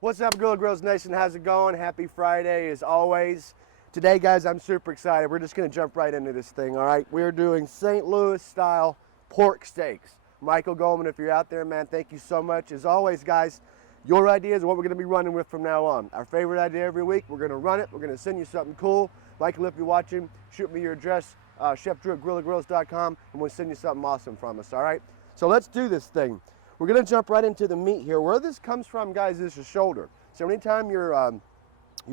What's up, Grilla Grills Nation? How's it going? Happy Friday as always. Today, guys, I'm super excited. We're just gonna jump right into this thing, all right? We're doing St. Louis style pork steaks. Michael Goldman, if you're out there, man, thank you so much. As always, guys, your ideas are what we're gonna be running with from now on. Our favorite idea every week, we're gonna run it. We're gonna send you something cool. Michael, if you're watching, shoot me your address, chefdrew at grillagrills.com, and we'll send you something awesome from us, all right? So let's do this thing. We're gonna jump right into the meat here. Where this comes from, guys, is the shoulder. So anytime you're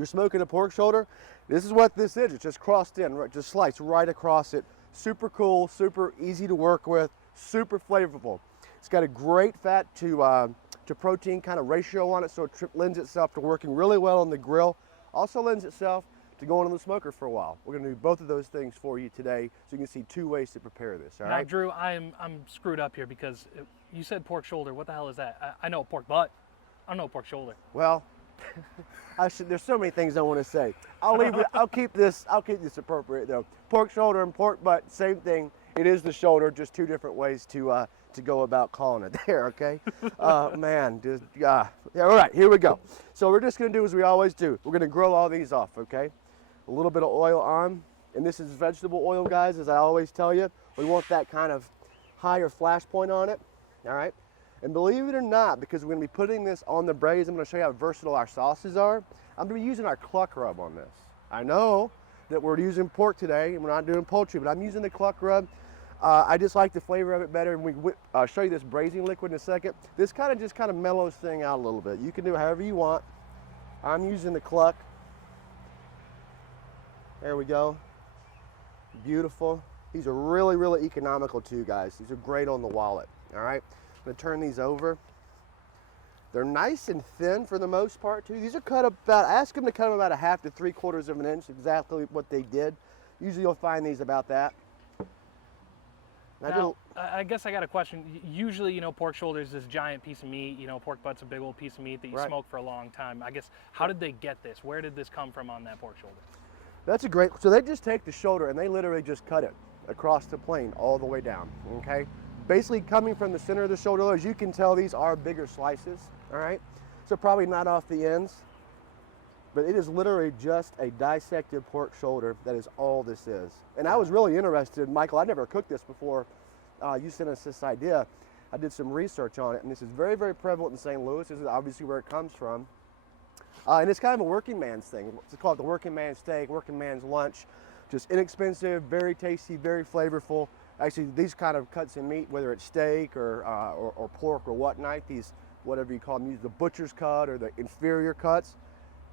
smoking a pork shoulder, this is what this is. It's just crossed in, right, just sliced right across it. Super cool, super easy to work with, super flavorful. It's got a great fat to protein kind of ratio on it, so it lends itself to working really well on the grill. Also lends itself to going on the smoker for a while. We're gonna do both of those things for you today, so you can see two ways to prepare this, all right? Now, Drew, I'm screwed up here because you said pork shoulder. What the hell is that? I know pork butt. I don't know pork shoulder. Well, there's so many things I want to say. I'll keep this appropriate though. Pork shoulder and pork butt, same thing. It is the shoulder, just two different ways to go about calling it there, okay? Man, yeah, all right, here we go. So we're just gonna do as we always do. We're gonna grill all these off, okay? A little bit of oil on, and this is vegetable oil, guys, as I always tell you. We want that kind of higher flash point on it, all right? And believe it or not, because we're gonna be putting this on the braise, I'm gonna show you how versatile our sauces are. I'm gonna be using our cluck rub on this. I know that we're using pork today and we're not doing poultry, but I'm using the cluck rub. I just like the flavor of it better, and I'll show you this braising liquid in a second. This kind of mellows thing out a little bit. You can do it however you want. I'm using the cluck. There we go. Beautiful. These are really, really economical too, guys. These are great on the wallet, all right? I'm gonna turn these over. They're nice and thin for the most part too. These are cut about, ask them to cut them about 1/2 to 3/4 of an inch, exactly what they did. Usually you'll find these about that. Now, I guess I got a question. Usually, you know, pork shoulder is this giant piece of meat. You know, pork butt's a big old piece of meat that you smoke for a long time. I guess, how did they get this? Where did this come from on that pork shoulder? That's a great, so they just take the shoulder and they literally just cut it across the plane all the way down, okay? Basically coming from the center of the shoulder, as you can tell, these are bigger slices, all right? So probably not off the ends, but it is literally just a dissected pork shoulder. That is all this is. And I was really interested, Michael, I never cooked this before. You sent us this idea. I did some research on it, and this is very, very prevalent in St. Louis. This is obviously where it comes from. And it's kind of a working man's thing. It's called the working man's steak, working man's lunch. Just inexpensive, very tasty, very flavorful. Actually, these kind of cuts of meat, whether it's steak or pork or whatnot, these, whatever you call them, use the butcher's cut or the inferior cuts.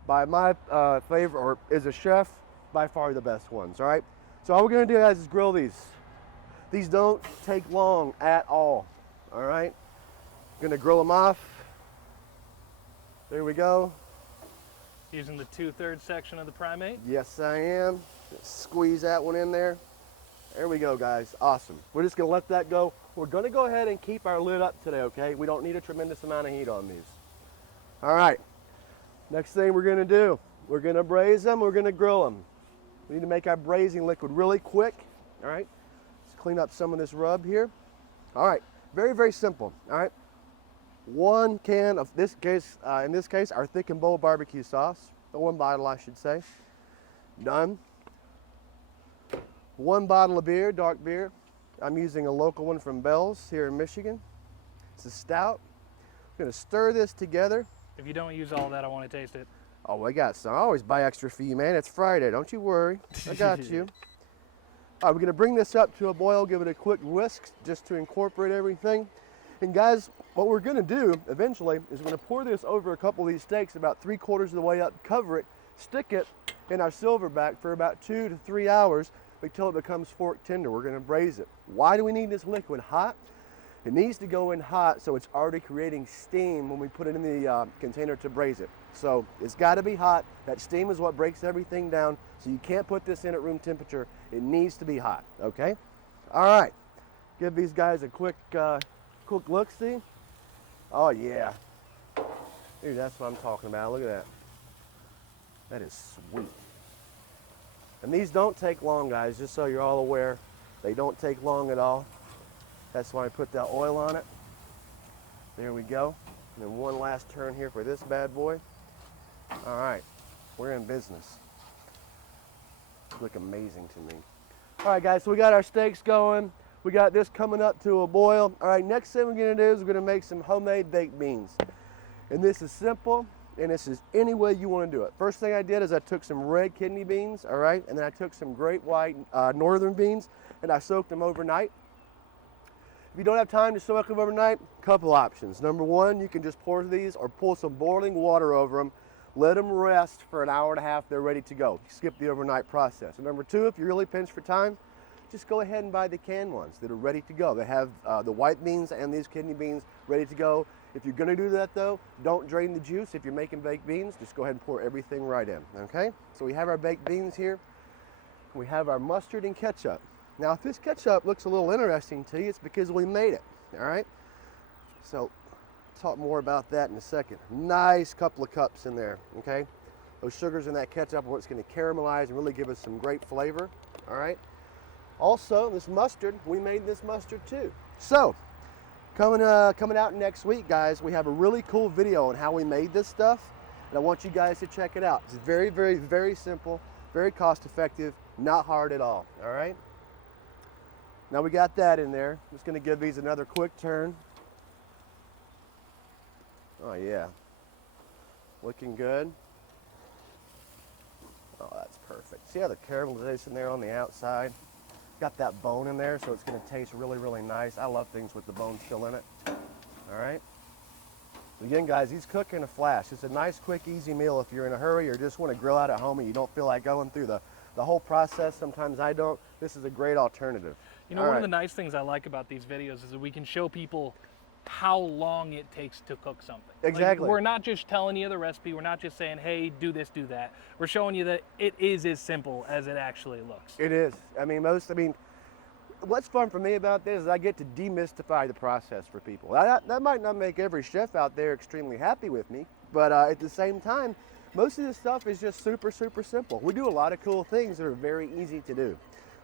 By my flavor, or as a chef, by far the best ones, all right? So all we're gonna do, guys, is grill these. These don't take long at all right? Gonna grill them off. There we go. Using the 2/3 section of the Primate? Yes, I am. Just squeeze that one in there. There we go, guys. Awesome. We're just gonna let that go. We're gonna go ahead and keep our lid up today, okay? We don't need a tremendous amount of heat on these. All right. Next thing we're gonna do, we're gonna braise them, we're gonna grill them. We need to make our braising liquid really quick, all right? Let's clean up some of this rub here. All right, very, very simple, all right? 1 can of this case, in this case, our thick and bold barbecue sauce. 1 bottle, I should say. Done. 1 bottle of beer, dark beer. I'm using a local one from Bell's here in Michigan. It's a stout. I'm gonna stir this together. If you don't use all that, I want to taste it. Oh, I got some. I always buy extra for you, man. It's Friday, don't you worry. I got you. All right, we're gonna bring this up to a boil, give it a quick whisk just to incorporate everything. And guys, what we're gonna do eventually is we're gonna pour this over a couple of these steaks about 3/4 of the way up, cover it, stick it in our silverback for about 2 to 3 hours until it becomes fork tender. We're gonna braise it. Why do we need this liquid hot? It needs to go in hot so it's already creating steam when we put it in the container to braise it. So it's gotta be hot. That steam is what breaks everything down. So you can't put this in at room temperature. It needs to be hot, okay? All right, give these guys a quick look-see. Oh yeah. Dude, that's what I'm talking about. Look at that. That is sweet. And these don't take long, guys, just so you're all aware. They don't take long at all. That's why I put that oil on it. There we go. And then one last turn here for this bad boy. All right, we're in business. Look amazing to me. All right, guys, so we got our steaks going. We got this coming up to a boil. All right, next thing we're gonna do is we're gonna make some homemade baked beans. And this is simple, and this is any way you wanna do it. First thing I did is I took some red kidney beans, all right, and then I took some great white northern beans, and I soaked them overnight. If you don't have time to soak them overnight, couple options. Number one, you can just pour these or pull some boiling water over them, let them rest for an hour and a half, they're ready to go. Skip the overnight process. And number two, if you're really pinched for time, just go ahead and buy the canned ones that are ready to go. They have the white beans and these kidney beans ready to go. If you're gonna do that though, don't drain the juice. If you're making baked beans, just go ahead and pour everything right in, okay? So we have our baked beans here. We have our mustard and ketchup. Now, if this ketchup looks a little interesting to you, it's because we made it, all right? So, talk more about that in a second. Nice couple of cups in there, okay? Those sugars in that ketchup are what's gonna caramelize and really give us some great flavor, all right? Also, this mustard, we made this mustard too. So, coming out next week, guys, we have a really cool video on how we made this stuff, and I want you guys to check it out. It's very, very, very simple, very cost effective, not hard at all, all right? Now we got that in there. I'm just gonna give these another quick turn. Oh yeah, looking good. Oh, that's perfect. See how the caramelization there on the outside? Got that bone in there, so it's gonna taste really, really nice. I love things with the bone still in it. All right. Again, guys, these cook in a flash. It's a nice, quick, easy meal if you're in a hurry or just want to grill out at home and you don't feel like going through the whole process. Sometimes I don't. This is a great alternative. You know, one of the nice things I like about these videos is that we can show people how long it takes to cook something. Exactly. Like, we're not just telling you the recipe. We're not just saying, hey, do this, do that. We're showing you that it is as simple as it actually looks. It is. I mean, what's fun for me about this is I get to demystify the process for people. That might not make every chef out there extremely happy with me, but at the same time, most of this stuff is just super, super simple. We do a lot of cool things that are very easy to do.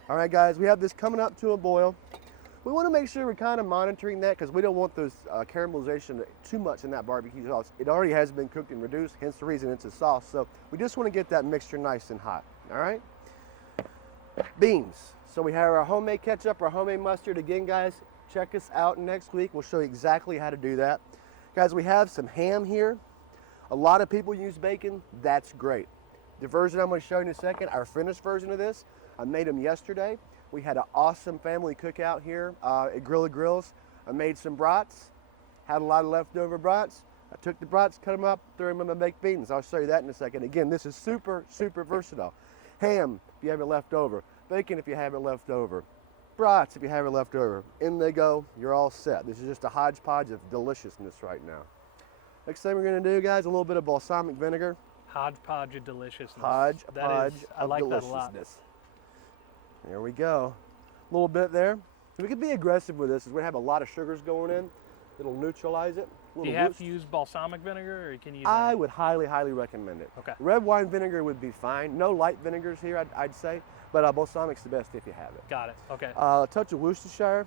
All right, guys, we have this coming up to a boil. We want to make sure we're kind of monitoring that because we don't want those caramelization too much in that barbecue sauce. It already has been cooked and reduced, hence the reason it's a sauce. So we just want to get that mixture nice and hot, all right? Beans. So we have our homemade ketchup, our homemade mustard. Again, guys, check us out next week. We'll show you exactly how to do that. Guys, we have some ham here. A lot of people use bacon. That's great. The version I'm going to show you in a second, our finished version of this, I made them yesterday. We had an awesome family cookout here at Grilla Grills. I made some brats, had a lot of leftover brats. I took the brats, cut them up, threw them in my baked beans. I'll show you that in a second. Again, this is super, super versatile. Ham, if you have it left over. Bacon, if you have it left over. Brats, if you have it left over. In they go, you're all set. This is just a hodgepodge of deliciousness right now. Next thing we're gonna do, guys, a little bit of balsamic vinegar. Hodgepodge of deliciousness. Hodgepodge I of like deliciousness. that a lot. There we go. A little bit there. We could be aggressive with this as we have a lot of sugars going in. It'll neutralize it. Do you have to use balsamic vinegar, or can you use I would highly, highly recommend it. Okay. Red wine vinegar would be fine. No light vinegars here, I'd say, but balsamic's the best if you have it. Got it. Okay. A touch of Worcestershire.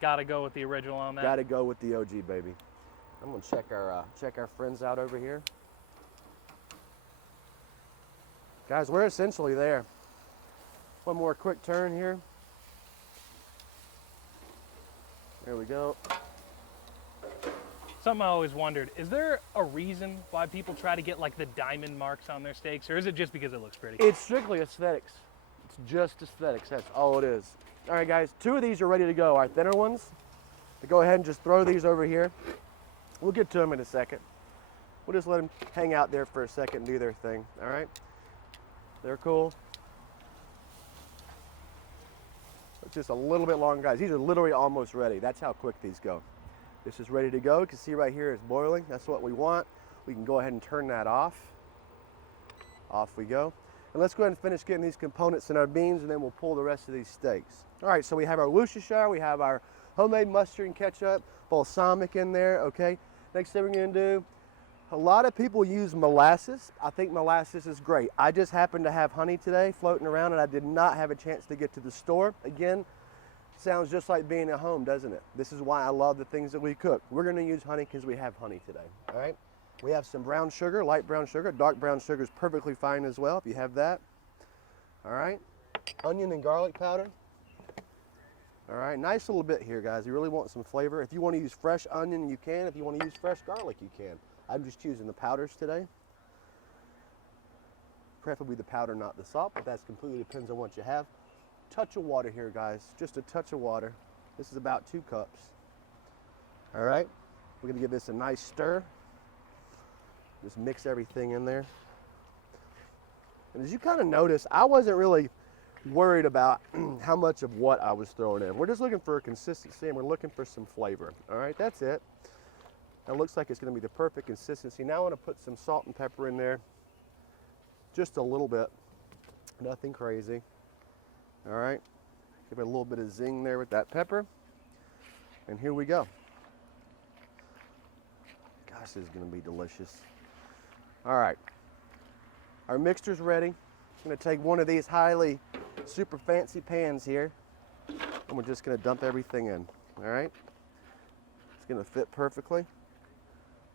Gotta go with the original on that. Gotta go with the OG, baby. I'm gonna check our friends out over here. Guys, we're essentially there. One more quick turn here. There we go. Something I always wondered, is there a reason why people try to get like the diamond marks on their steaks, or is it just because it looks pretty? It's strictly aesthetics. It's just aesthetics, that's all it is. All right, guys, 2 of these are ready to go. Our thinner ones, to go ahead and just throw these over here. We'll get to them in a second. We'll just let them hang out there for a second and do their thing, all right? They're cool. It's just a little bit long, guys. These are literally almost ready. That's how quick these go. This is ready to go. You can see right here it's boiling. That's what we want. We can go ahead and turn that off. Off we go. And let's go ahead and finish getting these components in our beans, and then we'll pull the rest of these steaks. All right, so we have our Worcestershire, we have our homemade mustard and ketchup, balsamic in there, okay? Next thing we're gonna do, a lot of people use molasses. I think molasses is great. I just happened to have honey today floating around, and I did not have a chance to get to the store. Again, Sounds just like being at home, doesn't it? This is why I love the things that we cook. We're gonna use honey because we have honey today, all right? We have some brown sugar, light brown sugar. Dark brown sugar is perfectly fine as well if you have that. All right, onion and garlic powder. All right, nice little bit here, guys. You really want some flavor. If you want to use fresh onion, you can. If you want to use fresh garlic, you can. I'm just choosing the powders today. Preferably the powder, not the salt, but that completely depends on what you have. Touch of water here, guys. Just a touch of water. This is about 2 cups. All right, we're gonna give this a nice stir. Just mix everything in there. And as you kind of notice, I wasn't really worried about how much of what I was throwing in. We're just looking for a consistency and we're looking for some flavor. All right, that's it. It looks like it's gonna be the perfect consistency. Now I wanna put some salt and pepper in there. Just a little bit, nothing crazy. All right, give it a little bit of zing there with that pepper. And here we go. Gosh, this is gonna be delicious. All right, our mixture's ready. I'm gonna take one of these highly super fancy pans here, and we're just gonna dump everything in, all right? It's gonna fit perfectly.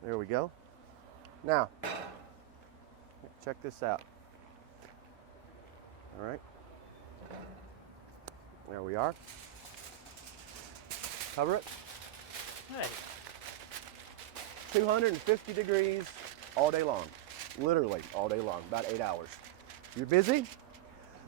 There we go. Now, check this out. All right, there we are. Cover it. Hey. 250 degrees all day long, literally all day long, about 8 hours. If you're busy,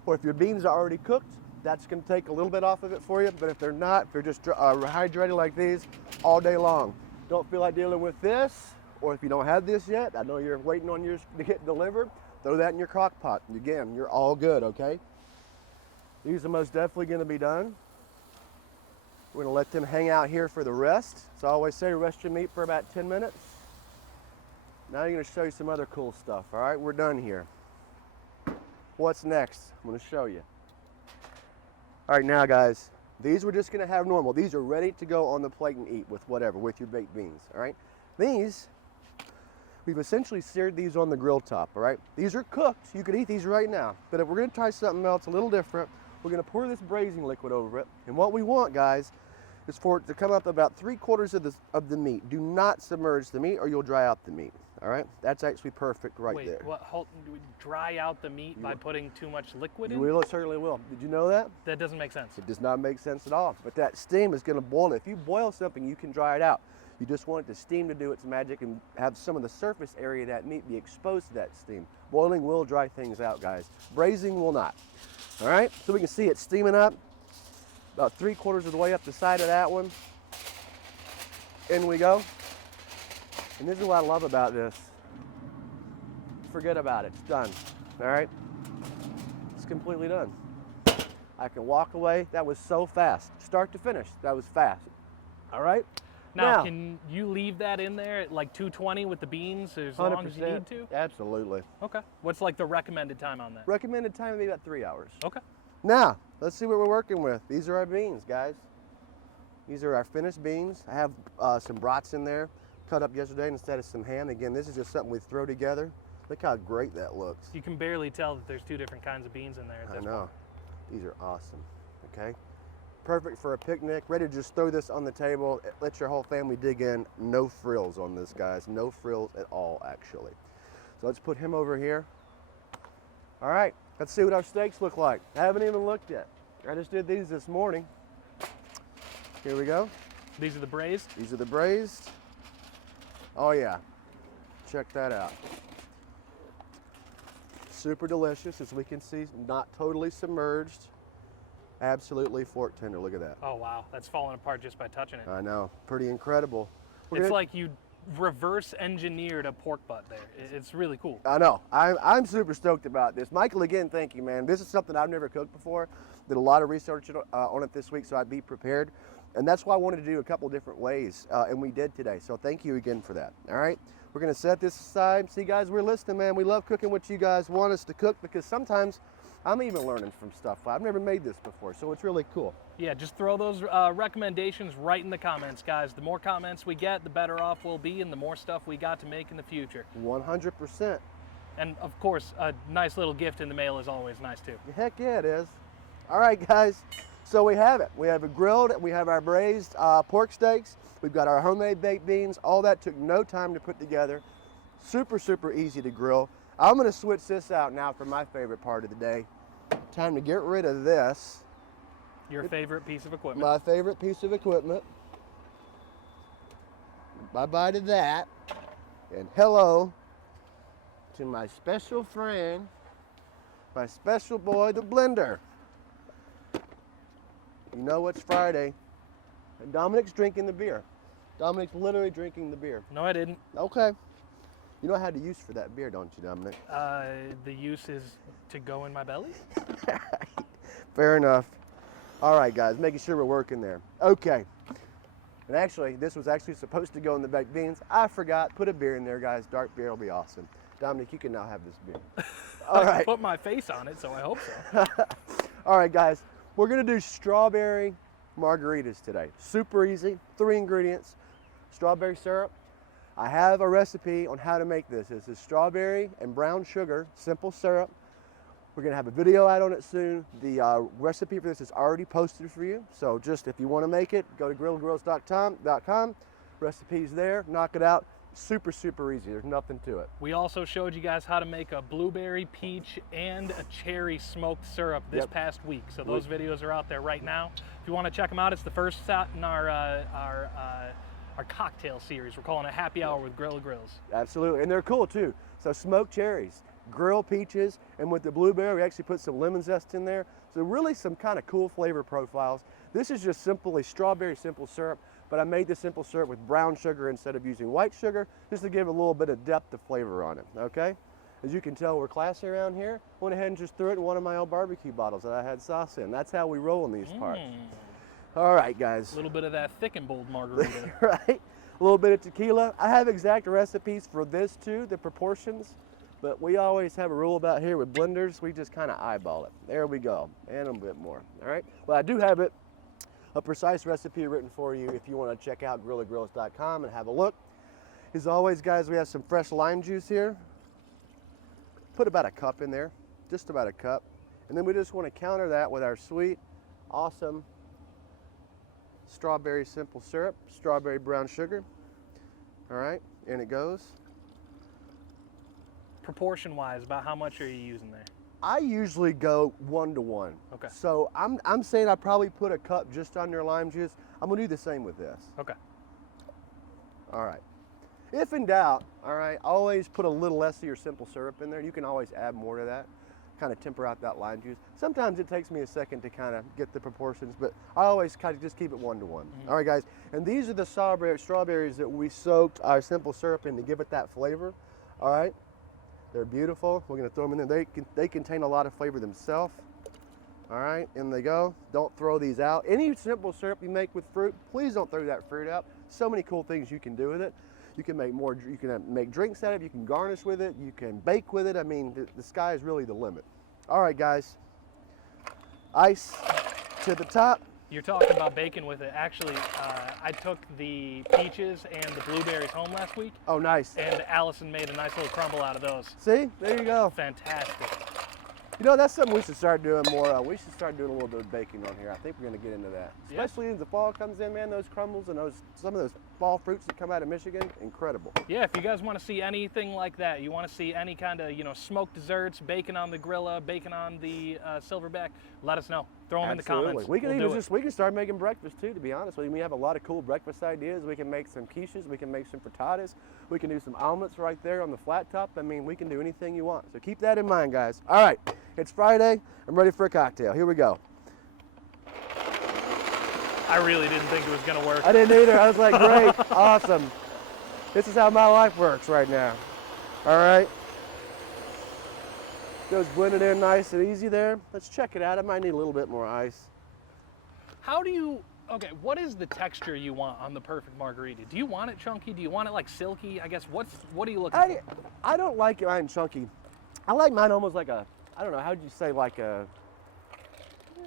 or if your beans are already cooked, that's gonna take a little bit off of it for you, but if they're not, if they're just hydrated like these, all day long. Don't feel like dealing with this, or if you don't have this yet, I know you're waiting on yours to get delivered, throw that in your crock pot. Again, you're all good, okay? These are most definitely gonna be done. We're gonna let them hang out here for the rest. So I always say rest your meat for about 10 minutes. Now I'm gonna show you some other cool stuff, all right? We're done here. What's next? I'm gonna show you. All right, now guys, these we're just gonna have normal. These are ready to go on the plate and eat with whatever, with your baked beans, all right? These, we've essentially seared these on the grill top, all right? These are cooked, you could eat these right now. But if we're gonna try something else a little different, we're gonna pour this braising liquid over it. And what we want, guys, is for it to come up about 3/4 of the meat. Do not submerge the meat or you'll dry out the meat, all right? That's actually perfect right there. Wait, what, do we dry out the meat by putting too much liquid in? You will, it certainly will. Did you know that? That doesn't make sense. It does not make sense at all. But that steam is gonna boil it. If you boil something, you can dry it out. You just want the steam to do its magic and have some of the surface area of that meat be exposed to that steam. Boiling will dry things out, guys. Braising will not. All right, so we can see it steaming up, about 3/4 of the way up the side of that one. In we go. And this is what I love about this. Forget about it, it's done, all right? It's completely done. I can walk away. That was so fast. Start to finish, that was fast, all right? Now, can you leave that in there at like 220 with the beans as long as you need to? Absolutely. Okay. What's like the recommended time on that? Recommended time would be about 3 hours. Okay. Now, let's see what we're working with. These are our beans, guys. These are our finished beans. I have some brats in there, cut up yesterday instead of some ham. Again, this is just something we throw together. Look how great that looks. You can barely tell that there's 2 different kinds of beans in there at this I know. point. These are awesome, okay? Perfect for a picnic, ready to just throw this on the table, let your whole family dig in. No frills on this, guys. No frills at all, actually. So let's put him over here. All right, let's see what our steaks look like. I haven't even looked yet. I just did these this morning. Here we go. These are the braised? These are the braised. Oh yeah, check that out. Super delicious, as we can see, not totally submerged. Absolutely fork tender, look at that. Oh wow, that's falling apart just by touching it. I know, pretty incredible. It's like you reverse engineered a pork butt there. It's really cool. I know, I'm super stoked about this. Michael, again, thank you, man. This is something I've never cooked before. Did a lot of research on it this week, so I'd be prepared. And that's why I wanted to do a couple different ways, and we did today. So thank you again for that, all right? We're gonna set this aside. See, guys, we're listening, man. We love cooking what you guys want us to cook because sometimes I'm even learning from stuff. I've never made this before, so it's really cool. Yeah, just throw those recommendations right in the comments, guys. The more comments we get, the better off we'll be and the more stuff we got to make in the future. 100%. And of course, a nice little gift in the mail is always nice too. Heck yeah, it is. All right, guys. So we have it. We have it grilled. We have our braised pork steaks. We've got our homemade baked beans. All that took no time to put together. Super, super easy to grill. I'm gonna switch this out now for my favorite part of the day. Time to get rid of this. Your favorite piece of equipment. My favorite piece of equipment. Bye-bye to that. And hello to my special friend, my special boy, the blender. You know it's Friday, and Dominic's drinking the beer. Dominic's literally drinking the beer. No, I didn't. Okay. You know how to use for that beer, don't you, Dominic? The use is to go in my belly. Fair enough. All right, guys, making sure we're working there. Okay. And actually, this was actually supposed to go in the baked beans. I forgot. Put a beer in there, guys. Dark beer will be awesome. Dominic, you can now have this beer. All right. I put my face on it, so I hope so. All right, guys. We're going to do strawberry margaritas today. Super easy. 3 ingredients. Strawberry syrup. I have a recipe on how to make this. This is strawberry and brown sugar, simple syrup. We're gonna have a video out on it soon. The recipe for this is already posted for you. So just if you wanna make it, go to grillagrills.com. Recipe's there, knock it out. Super, super easy, there's nothing to it. We also showed you guys how to make a blueberry, peach, and a cherry smoked syrup this past week. So those videos are out there right now. If you wanna check them out, it's the first out in our cocktail series. We're calling it Happy Hour with Grilla Grills. Absolutely, and they're cool too. So smoked cherries, grilled peaches, and with the blueberry, we actually put some lemon zest in there. So really some kind of cool flavor profiles. This is just simply strawberry simple syrup, but I made the simple syrup with brown sugar instead of using white sugar, just to give a little bit of depth of flavor on it, okay? As you can tell, we're classy around here. Went ahead and just threw it in one of my old barbecue bottles that I had sauce in. That's how we roll in these parts. All right, guys. A little bit of that thick and bold margarita. Right? A little bit of tequila. I have exact recipes for this too, the proportions, but we always have a rule about here with blenders, we just kind of eyeball it. There we go, and a bit more, all right? Well, I do have it, a precise recipe written for you if you want to check out grillagrills.com and have a look. As always, guys, we have some fresh lime juice here. Put about a cup in there, just about a cup. And then we just want to counter that with our sweet, awesome strawberry simple syrup, strawberry brown sugar. All right, and it goes. Proportion-wise, about how much are you using there? I usually go 1 to 1. Okay. So I'm saying I probably put a cup just on your lime juice. I'm gonna do the same with this. Okay. All right. If in doubt, all right, always put a little less of your simple syrup in there. You can always add more to that, kind of temper out that lime juice. Sometimes it takes me a second to kind of get the proportions, but I always kind of just keep it 1 to 1. All right, guys, and these are the strawberries that we soaked our simple syrup in to give it that flavor. All right, they're beautiful. We're gonna throw them in there. They contain a lot of flavor themselves. All right, in they go. Don't throw these out. Any simple syrup you make with fruit, please don't throw that fruit out. So many cool things you can do with it. You can make more, you can make drinks out of it, you can garnish with it, you can bake with it. I mean, the sky is really the limit. All right, guys, ice to the top. You're talking about baking with it. Actually, I took the peaches and the blueberries home last week. Oh, nice. And Allison made a nice little crumble out of those. See, there you go. Fantastic. You know, that's something we should start doing more. We should start doing a little bit of baking on here. I think we're going to get into that. Especially as the fall comes in, man, those crumbles and some of those fall fruits that come out of Michigan, incredible. Yeah, if you guys want to see anything like that, you want to see any kind of, smoked desserts, bacon on the Grilla, bacon on the Silverback, let us know. Throw them in the comments. We can we can start making breakfast too, to be honest with you. We have a lot of cool breakfast ideas. We can make some quiches, we can make some frittatas, we can do some omelets right there on the flat top. I mean, we can do anything you want. So keep that in mind, guys. All right, it's Friday. I'm ready for a cocktail. Here we go. I really didn't think it was gonna work. I didn't either. I was like, great, awesome. This is how my life works right now. All right. Goes blended in nice and easy there. Let's check it out. I might need a little bit more ice. What is the texture you want on the perfect margarita? Do you want it chunky? Do you want it like silky? I guess, what are you looking for? I don't like mine chunky. I like mine almost like a, I don't know, how'd you say, like a,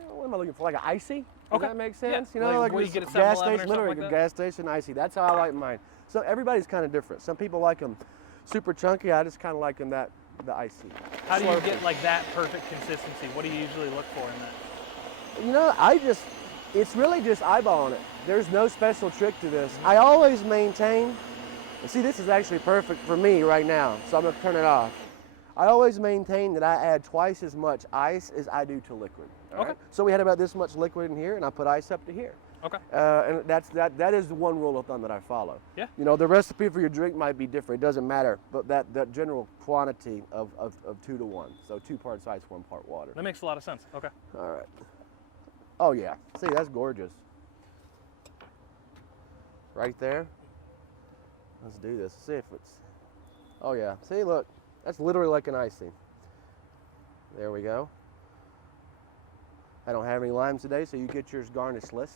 what am I looking for? Like an icy? Does that make sense? Yeah. You know, like where you get a gas 7-Eleven station, or literally something like like a gas station icy. That's how I like mine. So everybody's kind of different. Some people like them super chunky. I just kind of like them the icy. How do you get like that perfect consistency? What do you usually look for in that? You know, it's really just eyeballing it. There's no special trick to this. I always maintain, and see, this is actually perfect for me right now, so I'm gonna turn it off. I always maintain that I add twice as much ice as I do to liquid. Okay. Right? So we had about this much liquid in here, and I put ice up to here. Okay. And that is the one rule of thumb that I follow. Yeah. You know, the recipe for your drink might be different. It doesn't matter, but that general quantity of 2 to 1. So 2 parts ice, 1 part water. That makes a lot of sense. Okay. All right. Oh yeah. See, that's gorgeous. Right there. Let's do this. See if it's. Oh yeah. See, look. That's literally like an icing. There we go. I don't have any limes today, so you get yours garnishless.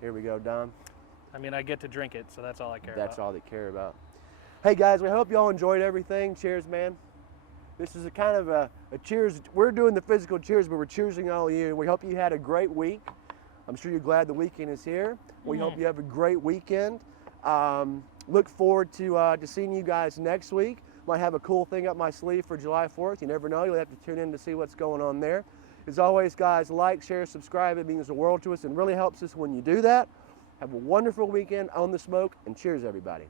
Here we go, Dom. I mean, I get to drink it, so that's all I care That's about. all they care about. Hey guys, we hope y'all enjoyed everything. Cheers, man. This is a kind of a cheers. We're doing the physical cheers, but we're cheersing all of you. We hope you had a great week. I'm sure you're glad the weekend is here. We hope you have a great weekend. Look forward to seeing you guys next week. Might have a cool thing up my sleeve for July 4th. You never know. You'll have to tune in to see what's going on there. As always, guys, like, share, subscribe. It means the world to us and really helps us when you do that. Have a wonderful weekend on the smoke, and cheers, everybody.